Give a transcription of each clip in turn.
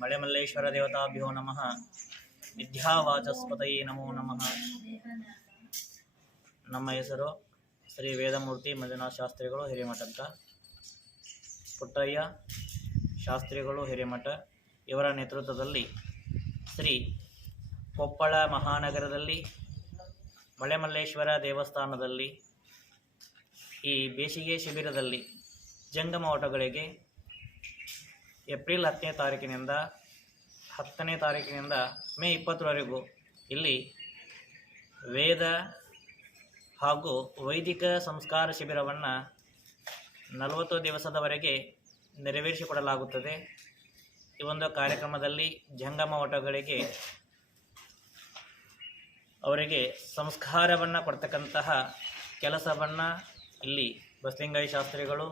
ಮಳೆಮಲ್ಲೇಶ್ವರ ದೇವತಾಭ್ಯೋ ನಮಃ. ವಿದ್ಯಾವಾಚಸ್ಪತಯೇ ನಮೋ ನಮಃ. ನಮ್ಮ ಹೆಸರು ಶ್ರೀ ವೇದಮೂರ್ತಿ ಮಂಜುನಾಥ ಶಾಸ್ತ್ರಿಗಳು ಹಿರೇಮಠ ಅಂತ. ಪುಟ್ಟಯ್ಯ ಶಾಸ್ತ್ರಿಗಳು ಹಿರೇಮಠ ಇವರ ನೇತೃತ್ವದಲ್ಲಿ ಶ್ರೀ ಕೊಪ್ಪಳ ಮಹಾನಗರದಲ್ಲಿ ಮಳೆಮಲ್ಲೇಶ್ವರ ದೇವಸ್ಥಾನದಲ್ಲಿ ಈ ಬೇಸಿಗೆ ಶಿಬಿರದಲ್ಲಿ ಜಂಗಮ ಓಟಗಳಿಗೆ ಏಪ್ರಿಲ್ 10ನೇ ತಾರೀಕಿನಿಂದ 10ನೇ ತಾರೀಕಿನಿಂದ ಮೇ 20ರವರೆಗೂ ಇಲ್ಲಿ ವೇದ ಹಾಗೂ ವೈದಿಕ ಸಂಸ್ಕಾರ ಶಿಬಿರವನ್ನು 40 ದಿವಸದವರೆಗೆ ನೆರವೇರಿಸಿಕೊಡಲಾಗುತ್ತದೆ. ಈ ಒಂದು ಕಾರ್ಯಕ್ರಮದಲ್ಲಿ ಜಂಗಮ ಓಟಗಳಿಗೆ ಅವರಿಗೆ ಸಂಸ್ಕಾರವನ್ನು ಕೊಡ್ತಕ್ಕಂತಹ ಕೆಲಸವನ್ನು ಇಲ್ಲಿ ಬಸಲಿಂಗಯ್ಯ ಶಾಸ್ತ್ರಿಗಳು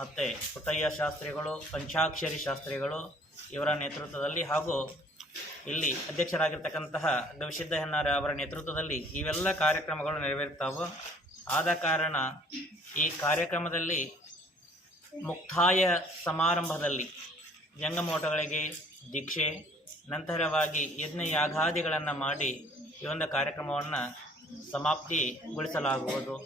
ಮತ್ತು ಪುಟ್ಟಯ್ಯ ಶಾಸ್ತ್ರಿಗಳು, ಪಂಚಾಕ್ಷರಿ ಶಾಸ್ತ್ರಿಗಳು ಇವರ ನೇತೃತ್ವದಲ್ಲಿ ಹಾಗೂ ಇಲ್ಲಿ ಅಧ್ಯಕ್ಷರಾಗಿರ್ತಕ್ಕಂತಹ ಗವಿಸಿದ್ಧ ಹೆನ್ನಾರ ಅವರ ನೇತೃತ್ವದಲ್ಲಿ ಇವೆಲ್ಲ ಕಾರ್ಯಕ್ರಮಗಳು ನೆರವೇರುತ್ತಾವೆ. ಆದ ಕಾರಣ ಈ ಕಾರ್ಯಕ್ರಮದಲ್ಲಿ ಮುಕ್ತಾಯ ಸಮಾರಂಭದಲ್ಲಿ ಜಂಗಮೋಟಗಳಿಗೆ ದೀಕ್ಷೆ, ನಂತರವಾಗಿ ಯಜ್ಞ ಯಾಗಾದಿಗಳನ್ನು ಮಾಡಿ ಈ ಒಂದು ಕಾರ್ಯಕ್ರಮವನ್ನು ಸಮಾಪ್ತಿಗೊಳಿಸಲಾಗುವುದು.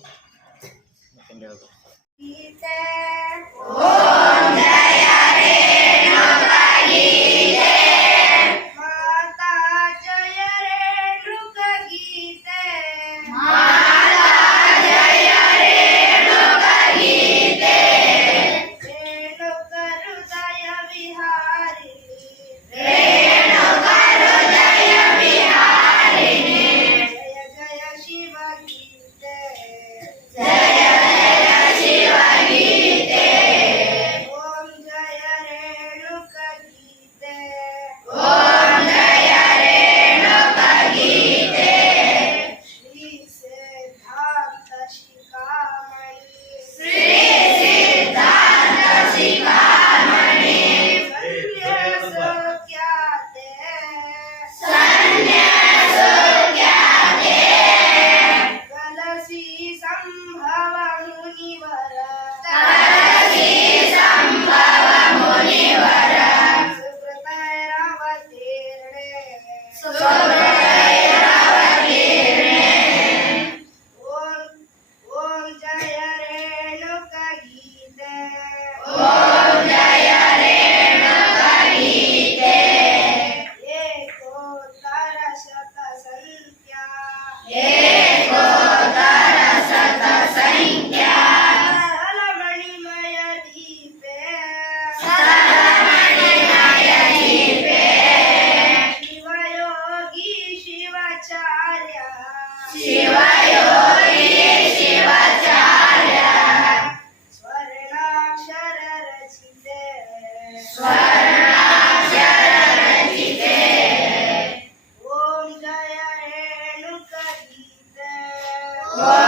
Oh